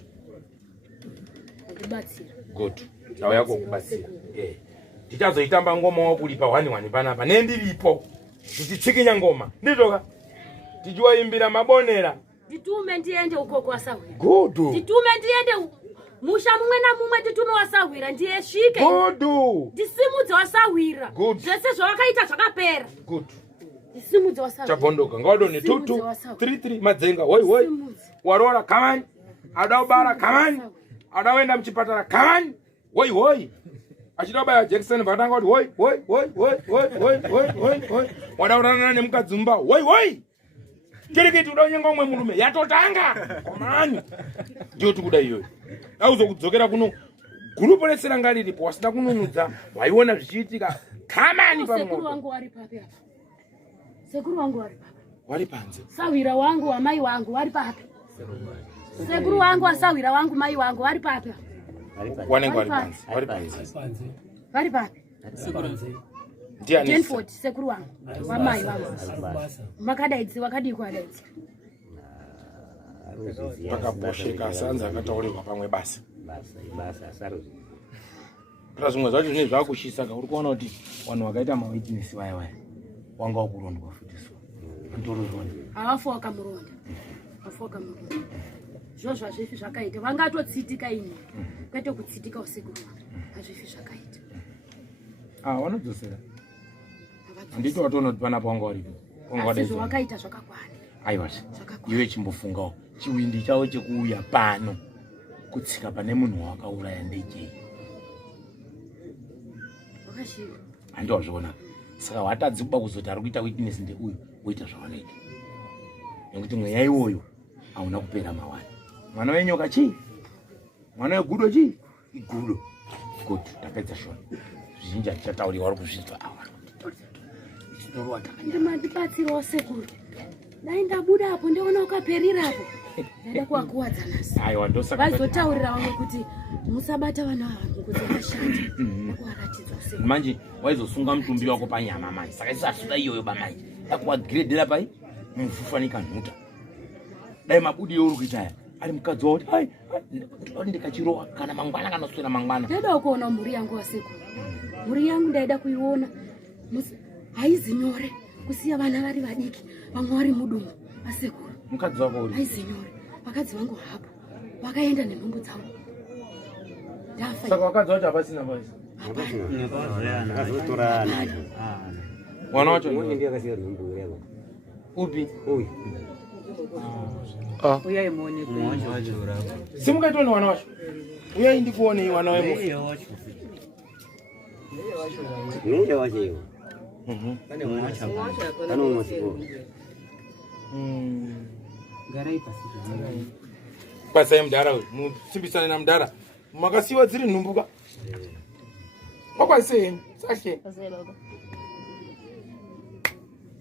Kubatsira. Good. Ndawo yako kubatsira. Tichazoitamba ngoma wakulipa 1 panapa. Nendiripo. Tichitsikinya ngoma. Ndizvoka. Tichiwaimbira mabonera. Nditume ndiende uko kwasahwira. Good. Nditume ndiende musha mumwe na mumwe nditume wasahwira ndiyesvike. Good. Ndisimudze wasahwira. Zvese zvawakaita zvakapera. Good. Ndisimudze wasahwira. Chabondoka ngodoni 2-2-3-3 madzenga. Hoi. Warora kamani. Adaubara kamani. Adaenda muchipatara kamani. Hoi. Achidabaya Jackson vatanga kuti hoi. Wadaurana nemukadzimba. Hoi. Kirikiti udonyenga umwe murume yatotanga. Komani. Ndiyoti kuda iyoyo. Auzokudzokera kuno gurupu resiranga riripo wasina kununudza waiona zvichiitika kamani pamwe. Sekuru wangu wari papi apa. Sekuru wangu wari papi. Wari panze. Sawira wangu wa mai wangu wari papi. Sekuru wangu wasawira wangu mai wangu wari papi. Wanenge wari panze. Wari papi. Ndiani? Jenford sekuru wangu wa mai wangu. Makadaidzi wakadikwa daidzi. Pakabosheka sanza akataurirwa pamwe basa. Basa saruzi. Kana zvimwe zvacho zvinenge zvakushisa uri kuona kuti vanhu vakaita mawitness vaya wanga wakurondwa futiswa. Ndororona. Avafoka muronda. Zvozvo hazvifi zvakaita. Vangatotsitika ini. Kwete kutsitika usiku. Hazvifi zvakaita. Vanodzosera. Handiti watoona kuti panapa wanga uripo. Asi zvawakaita zvakakwana. Aiwa. Iwe chimbofungawo. Chiwindi chawo chekuuya pano. Kutsika pane munhu wakauraya ndechei. Wakashika. Handizvona. Saka watadzikuba kuzoti ari kuita witness ndeuyu woita zvawanoita. Nekuti mweya iwoyo hauna kupera mawani. Mwana wenyoka chii? Mwana wegudo chii? Igudo. Kuti tapedza shona. Zvizhinji hatichatauriwa uri kuzvizwa awa. Ndimadzibatsirawo sekuru. Dai ndabuda apo ndiona ukaperira apo. Ndaida kuwakuwadza nasi. Aiwa ndosaka. Vazotaurira vamwe kuti musabata vana vangu kuti vashande. Ndakuwaratidza sekuru. Manje waizosunga mutumbi wako panyama manje. Saka isasuda iyoyo bamanje. Ndakuwagredera pai mufufanika nhuta. Dai mabudi euri kuita aya. Ari mukadzi wauti hai ndikachirowa kana mangwana kanoswera mangwana. Ndaida kuona mhuri yangu wasekuru. Mhuri yangu ndaida kuiona. Haizi nyore kusiya vana vari vadiki vamwe vari mudumbu asekuru. Mukadzi wako uri? Aizinyore. Vakadzi vangu hapo. Vakaenda nenhumbu dzavo. Ndafa. Saka wakadzi wacho hapasina basi. Akazotora nacho. Mwana wacho ndiye akasiya nhumbu yako. Upi? Uyu. Uyai muone kuona. Simukaitwa ni wana wacho. Uyai ndikuone wana wewe. Ndiye wacho hiyo. Pane mwana wacho. Pane mwana. Garai pasi. Pasa mdara wewe. Musimbisane na mdara. Makasiwa dziri nhumbuka. Wakwasei. Sashe.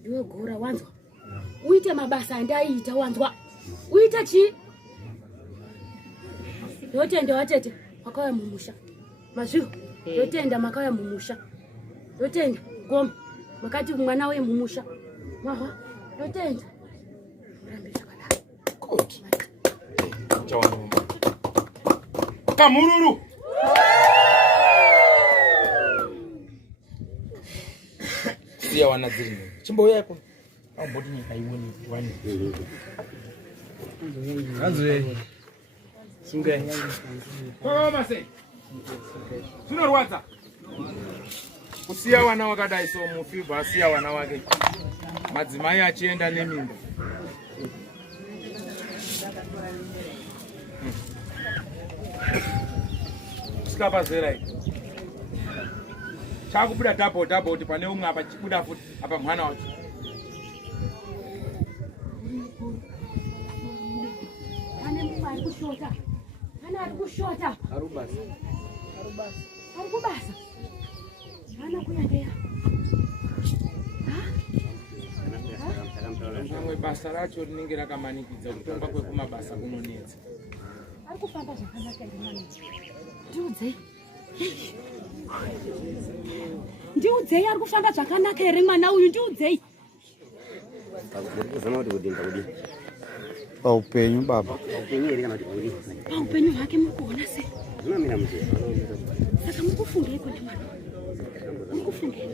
Iwe gora wanzwa. Uite mabasa andaiita wanzwa. Uite chi? Yotenda watete makaya mumusha. Mazviko. Yotenda makaya mumusha. Yotenda goma. Makati mwana we mumusha. Mahwa. Yotenda. Urambisha kana. Good. Chawana. Kamururu. Siya wana dziri. Chimbo yako. Au bodi ni kaiwoni wani. Anzwe. Sunge. Koma sei. Sinorwadza. Kusiya wana wakadai so mufibva asiya wana wake. Madzimai achienda nemimba. Skapa zerai. Chakubuda double kuti pane umwe apa chibuda futi apa mwana wacho. Pane mumwe ari kushota. Pane ari kushota. Arubasa. Ari kubasa. Mana kuyandeya. Mamwe basa racho rinenge rakamanikidza kutomba kwekumabasa kunonetsa. Ari kufamba zvakanaka ere mwana? Ndiudzei. Ndiudzei ari kufamba zvakanaka ere mwana uyu ndiudzei. Kuzama kuti kudinda kudi. Paupenyu baba. Paupenyu ere kana kuti kudi. Paupenyu hwake mukuona sei? Zvinamira muti. Saka mukufungei kuti mwana? Mukufungei.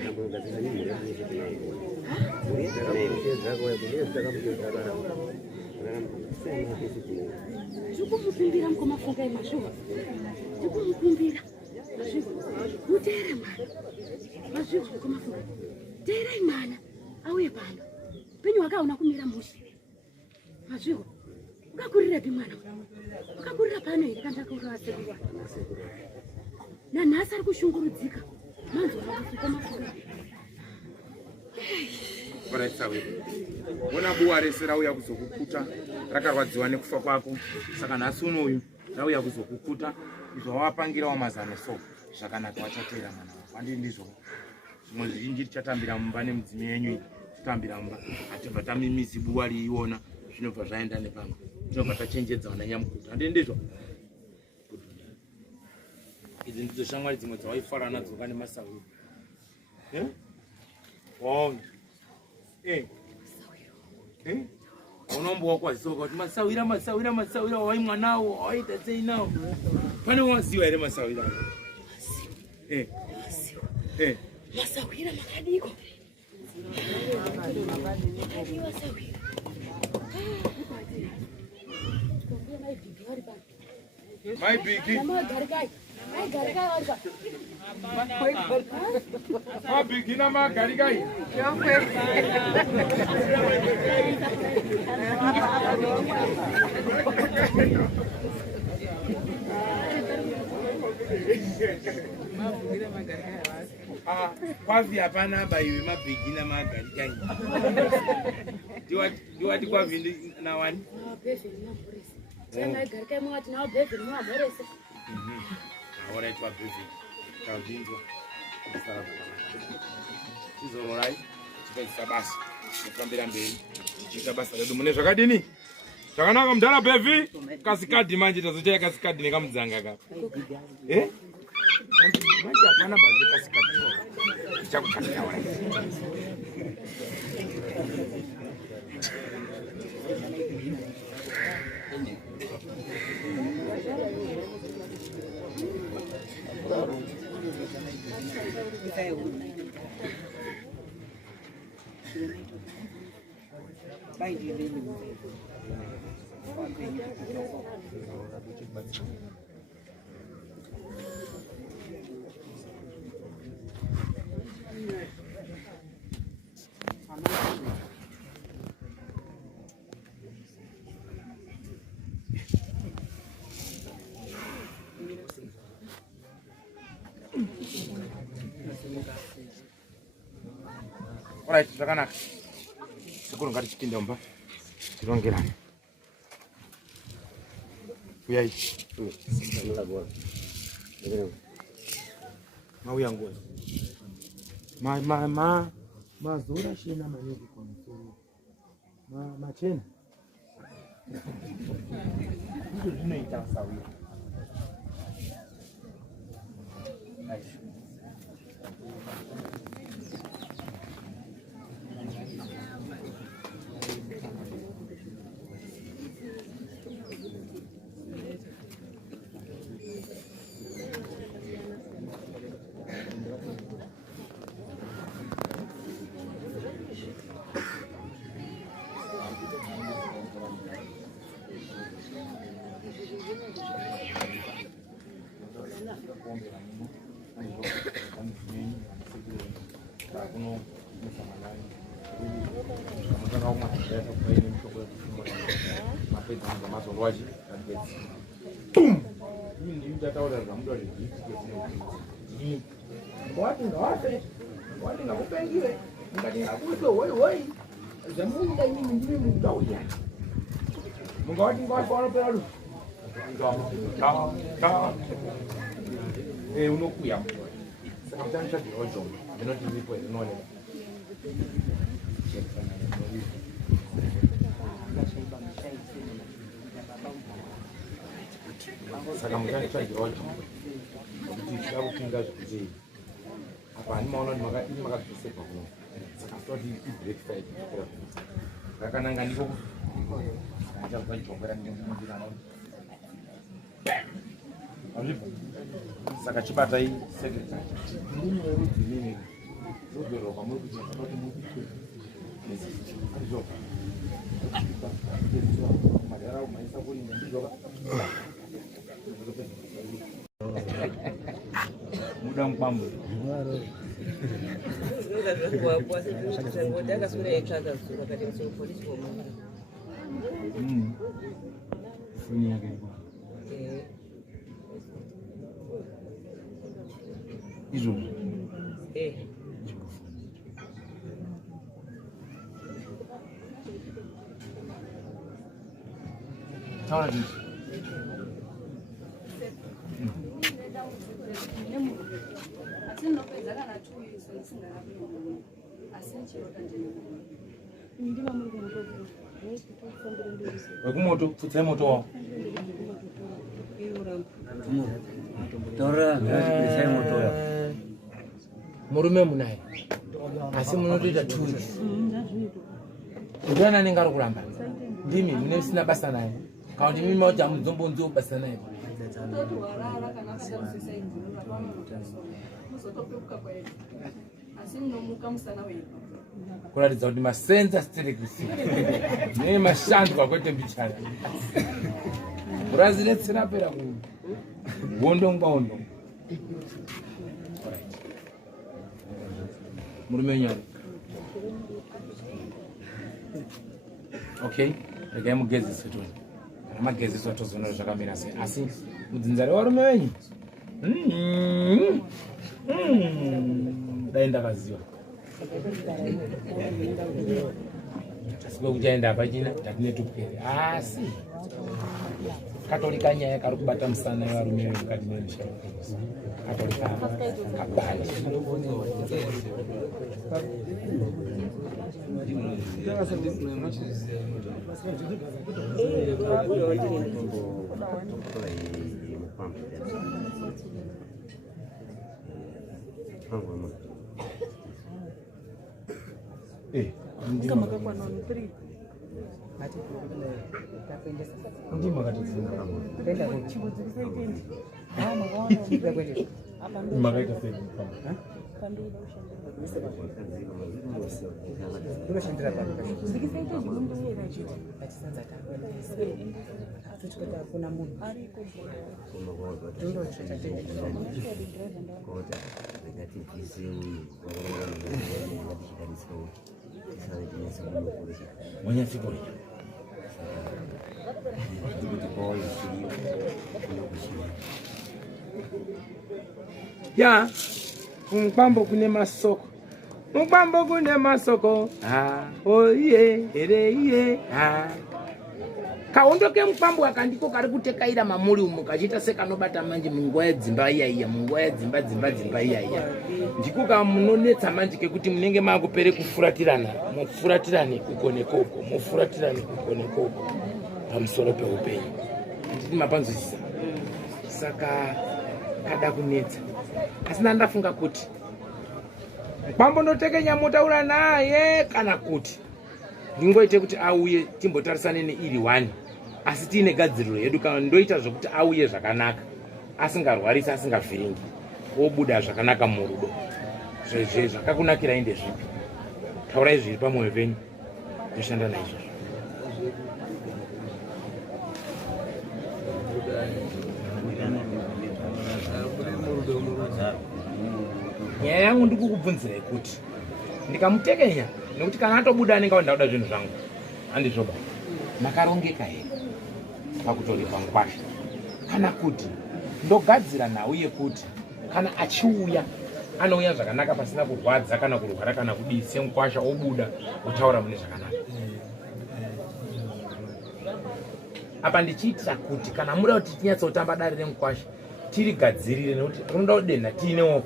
Ndikumukumbira mukomafungai mazviwa. Ndikumukumbira. Mazviwa. Muteere mwana. Mazviwa mukomafungai. Teerai mwana. Auye pano. Penyu wake hauna kumira mushi. Mazviwa. Ukakurirapi mwana? Ukakurira pano here kandakurira sekuru. Nanhasi ari kushungurudzika. Manzwa vakafika mafungai. Oraitsawe. Bona buwa rese rauya kuzokukuta rakarwadziwa nekufa kwako. Saka nhasi unoyu rauya kuzokukuta izvawapangira wamazane so. Zvakanaka wachatera mwana wako. Andi ndizvo. Zvimwe zvizhinji tichatambira mumba nemudzimi yenyu. Titambira mumba. Atibva tamimizi buwa riiona. Zvinobva zvaenda nepamwe. Tinobva tachenjedza nyamukuta. Andi ndizvo. Idzi ndidzo shamwari dzimwe dzawaifara nadzo kana masawi. Oh. Unombo wakwazisoka kuti masawira wai mwanawo waita sei nawo. Pane waziwa ere masawira? Masawira makadiko. My biggie. Mabigina magarigai. Kwavi hapana baiwe mabigina magarigai. Ndiwati kwavi na wani? Ahora é tua vez. Tá ouvindo? Izororai. Tivesse basa. Tukambira mbele. Chika basa redu mune zvakadini? Zvakanaka mudhara bevi. Kasikadi manje tazochaya kasikadi nekamudzanga kapa. Manje hapana basa kasikadi. Chakuchakira wai. Alright, zvakanaka. Sekuru ngatichipinde mumba. Tirongerane. Uyai. Mauya nguoni. Mazora shena maningi kwa msoro. Machena. Hizo zinaita sawia. Unokuya. Sometimes I do also. You're not easy for it. No. Saka mutani chajirocho. Kuti yakukinga zvikuti. Apa ani maona ni makazvisepa kuno. Saka soti break side. Rakananga ndiko. Saka kwachibombera ndinondira nawo. Saka chibatai secretary. Ndini werudzi nini? Robero pamwe kuti kuti mupi. Ndizo. Madara umaisa kulinda ndizo. Muda mpambo. Izo. Tawa ndi. Wekumoto, pfutsai moto wao. Tora, pfutsai moto wao. Murume munaye. Asi munotoita tourist. Ndana nengari kuramba. Ndimi mune sina basa naye. Kaundi mimi moja mzombonzo basa naye. Kuratidza kuti masenza sitiri kusiya. Ne mashandwa kwete mbichana. Uraziletsera pera ku. Wondo ngwaondo. Murume nyari. Okay, regai mugezi sitoni. Kana magezi soto zona zvakamira sei. Asi mudzinzari warume wenyu. Dai ndakaziva. Asibe kujaenda pachina tatine tupere. Asi Katolika nyaya kari kubata musana wevarume mukati memushando. Katolika kabali. Kama kwa nono 3. Ndima katizina. Kwenda kwa chibudzikisa itendi. Mama waona chibwa kwende. Makaita sei. Kuna munhu ya mkwambo kune masoko, mkwambo kune masoko, oye ere kaondoke mkwambo akandiko kari kutekaira mamuri umu kachita sekanobata manje munguwa yedzimba iya munguwa yedzimba iya ndiko kamunonetsa manje kekuti munenge makupere kufuratirana mufuratirane kukonekoko mufuratirane kukonekoko pamusoro peupenyu nditi mapanzwisisa saka kada kunetsa asina ndafunga kuti mkwambo ndotekenya motaura naye kana kuti ndingoite kuti auye timbotarisane neiri 1 asi tiine gadziriro yedu kana ndoita zvokuti auye zvakanaka asingarwarisi asingavhiringi obuda zvakanaka murudo zvezve zvakakunakirai ndezvipi taurai zviri pamwoyo penyu ndoshanda naizvozvo nyaya yangu ndikukubvunzirai kuti ndikamutekenya nekuti kana atobuda anenge ndauda zvinhu zvangu handizvoba makarongeka here pakutoripa ngwasha kana kuti ndogadzira nhau yekuti kana achiuya anouya zvakanaka pasina kurwadza kana kurwara kana kudii senkwasha obuda otaura mune zvakanaka apa ndichiitira kuti kana muda kuti tinyatsotamba dare renkwasha tirigadzirire nekuti rinoda kudenha tiinewo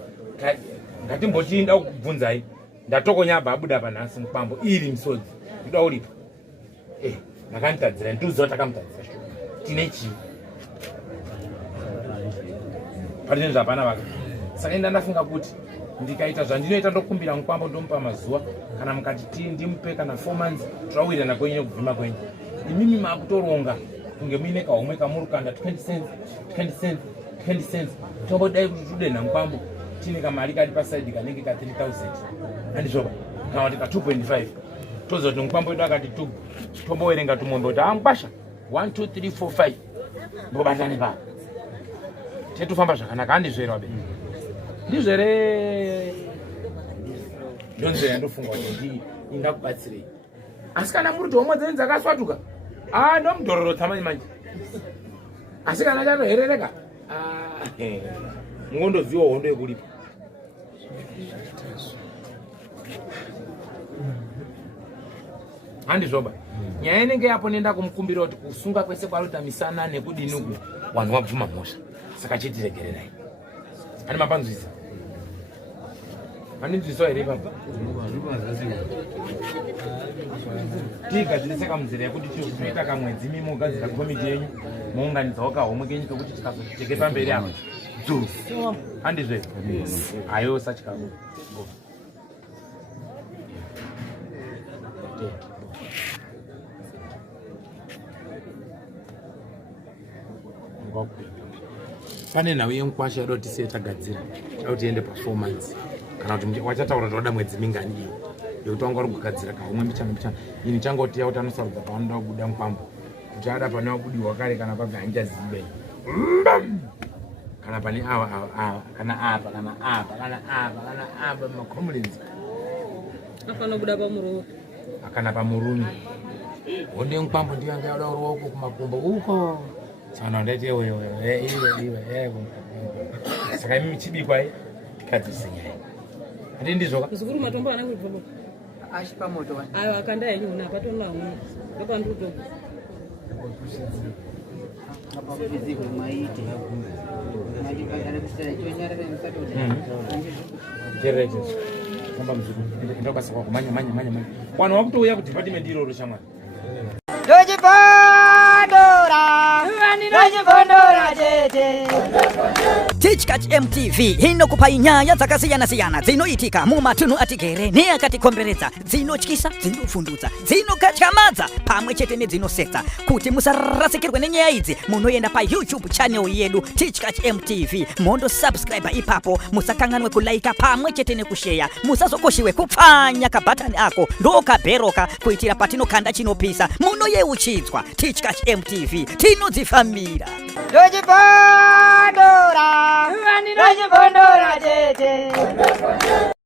ngatimboti nda kubvunzai ndatokonya babuda panhasi mkwambo iri misodzi ndoda uripo makanditadzira ndiuziva takamutadzira tine chii patine zvapana vaka saka enda ndafunga kuti ndikaita zvandinoita ndokumbira mkwambo ndomupa mazuva kana mukati ndimupe kana 4 months turawirirana kwenyu nekubvima kwenyu imimi makutoronga kunge muine kahomwe kamurukanda 20 cents tombodai kuti tudenha mkwambo tine kamari kadi pasaidi kanenge ka 3000 handizvoba kana kuti ka 2.5 toziva kuti mkwambo wedu akati tombowerenga tumombe kuti amkwasha 1 2 3 4 5 mbobatane papa tetufamba zvakanaka handizverwa be ndizvere ndonzera ndofunga kuti ingakubatsirei asi kana muri kuti homwe dzenyu dzakaswatuka ndomudhororotsa manje asi kana chatoherereka mungondoziwa hondo yekulipa handizvoba nyaya inenge yapo nenda kumukumbira kuti kusunga kwese kwarutamisana nekudinuku vanhu wabvuma mhosva saka chitiregererai ani mapanzwisa andinzwiswa here ipapo tigadzirise kamunzira yekuti tinoita kamwedzi mimogadzira komiti yenyu mounganidzawo kahomwe kenyu kekuti tikazotiteke pamberi apa handizve ayo sachikabu pane nhau yenkwasha yada kuti tisie tagadzira yada tiende performance kana kuti wachataura toda mwedzi mingani iyo yekuti wanga uri kugadzira kahomwe mbichana ini changoti yauti anosarudza pavanoda kubuda mkwambo kuti ada pane wabudiwa kare kana pabva hanjazibe kana pane ava kana apa kana apa kana apa kana apa makomulins afana kubuda pamurume akana pamurume honde mkwambo ndiyo anga yauda uko kumakumbo uko sana ndete iwe saka mimi chibikwa tikadzisinya andi ndizvoka zikuru matombo ana kuri baba ashi pamoto wa ayo akanda yenyu una patona umwe ndopa nduto apa kuzivu maiti majikagara kusera chonyara remsato jereje kamba mzuku ndobasa kwa manya wana wakutouya kuti department iroro shamwa Dojibondora, Dojibondora, Teachkatch MTV inokupa inyaya dzakasiyana-siyana dzinoitika mumatunhu atigere neakatikomberedza, dzinotyisa, dzinofundutsa, dzinokatyamadza pamwe chete nedzinosetsa. Kuti musarasikirwe nenyaya idzi, munoenda pa YouTube channel yedu Teachkatch MTV, mondo subscribe ipapo, musakanganwe kulaika pamwe chete nekushare, musazokoshiwe kupfanya kabhatani ako ndokabheroka kuitira patinokanda chinopisa munoyeuchidzwa. Teachkatch MTV tinodzifamira. Dojibondora, dojibondora jeje.